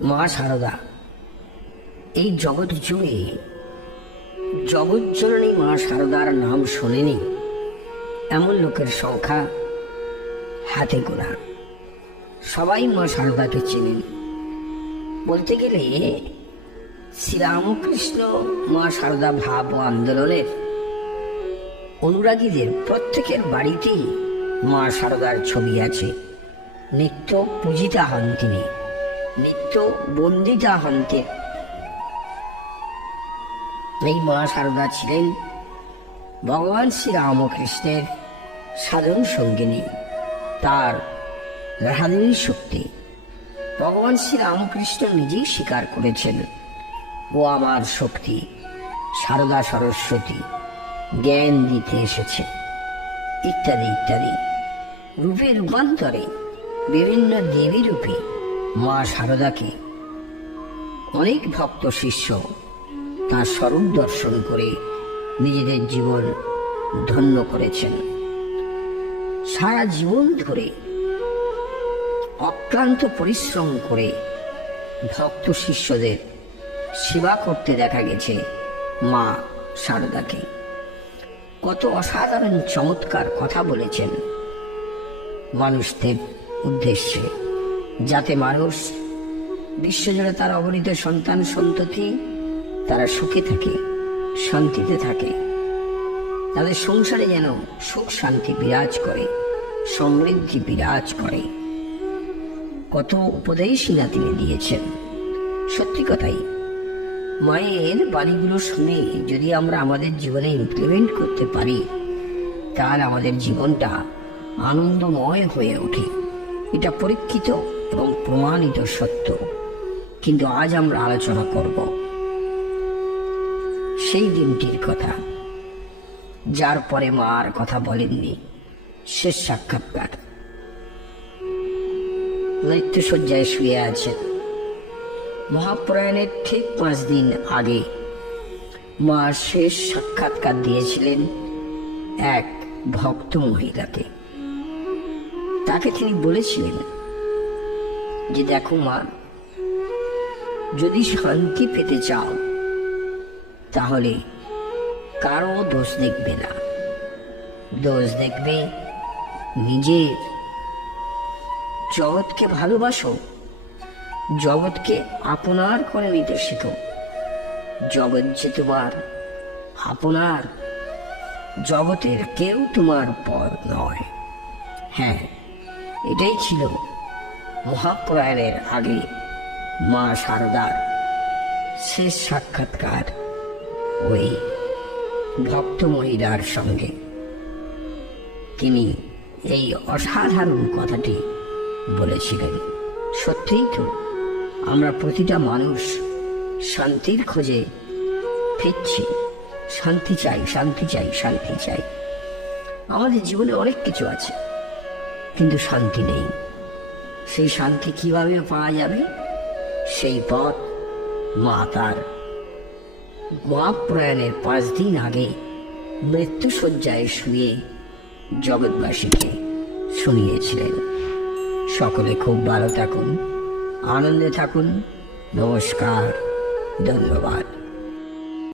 মা সারদা এই জগৎ জুড়ে জগৎজননী মা সারদার নাম শোনেনি এমন লোকের সংখ্যা হাতে গোনা। সবাই মা সারদাকে চেনেন। বলতে গেলে শ্রীরামকৃষ্ণ মা সারদা ভাব ও আন্দোলনের অনুরাগীদের প্রত্যেকের বাড়িতেই মা সারদার ছবি আছে। নিত্য পূজিতা হন তিনি। নিত্য বন্দিতা হন তিনি। এই মা সারদা ছিলেন ভগবান শ্রীরামকৃষ্ণের সাধন সঙ্গিনী। তার রাধাদেবী শক্তি ভগবান শ্রীরামকৃষ্ণ নিজেই স্বীকার করেছেন ও আমার শক্তি সারদা সরস্বতী জ্ঞান দিতে এসেছে। ইত্যাদি ইত্যাদি। রূপে রূপান্তরে বিভিন্ন দেবী রূপে মা সারদাকে অনেক ভক্ত শিষ্য তার স্বরূপ দর্শন করে নিজেদের জীবন ধন্য করেছেন। সারা জীবন ধরে অক্লান্ত পরিশ্রম করে ভক্ত শিষ্যদের সেবা করতে দেখা গেছে মা সারদাকে। কত অসাধারণ চমৎকার কথা বলেছেন মানুষদের উদ্দেশ্যে। যাতে মানুষ বিশ্বজুড়ে তার অগণিত সন্তান সন্ততি, তারা সুখে থাকে, শান্তিতে থাকে। তাদের সংসারে যেন সুখ শান্তি বিরাজ করে, সমৃদ্ধি বিরাজ করে। কত উপদেশই না তিনি দিয়েছেন। সত্যি কথাই, মায়ের বাণীগুলো শুনে যদি আমরা আমাদের জীবনে ইমপ্লিমেন্ট করতে পারি, তাহলে আমাদের জীবনটা আনন্দময় হয়ে ওঠে। এটা পরীক্ষিত এবং প্রমাণিত সত্য। কিন্তু আজ আমরা আলোচনা করব সেই দিনটির কথা, যার পরে মা আর কথা বলেননি। শেষ সাক্ষাৎকার। মৃত্যুসজ্জায় শুয়ে আছেন। মহাপ্রয়াণের ঠিক পাঁচ দিন আগে মা শেষ সাক্ষাৎকার দিয়েছিলেন এক ভক্ত মহিলাকে। তাকে তিনি বলেছিলেন যে দেখো মা, যদি শান্তি পেতে চাও, তাহলে কারও দোষ দেখবে না। দোষ দেখবে নিজের জগৎকে ভালোবাসো, জগৎকে আপনার করে নিতে শেখো। জগৎ যে তোমার আপনার, জগতের কেউ তোমার পর নয়। হ্যাঁ এটাই ছিল মহাপ্রয়াণের আগে মা সারদার শেষ সাক্ষাৎকার ওই ভক্ত মহিলার সঙ্গে। তিনি এই অসাধারণ কথাটি বলেছিলেন। সত্যিই তো, আমরা প্রতিটা মানুষ শান্তির খোঁজে ফিরছি। শান্তি চাই শান্তি চাই শান্তি চাই। আমাদের জীবনে অনেক কিছু আছে, কিন্তু শান্তি নেই। সেই শান্তি কীভাবে পাওয়া যাবে? সেই পথ মা তার। মহাপ্রয়াণের পাঁচ দিন আগে মৃত্যুসজ্জায় শুয়ে জগৎবাসীকে শুনিয়েছিলেন। সকলে খুব ভালো থাকুন, আনন্দে থাকুন। নমস্কার, ধন্যবাদ।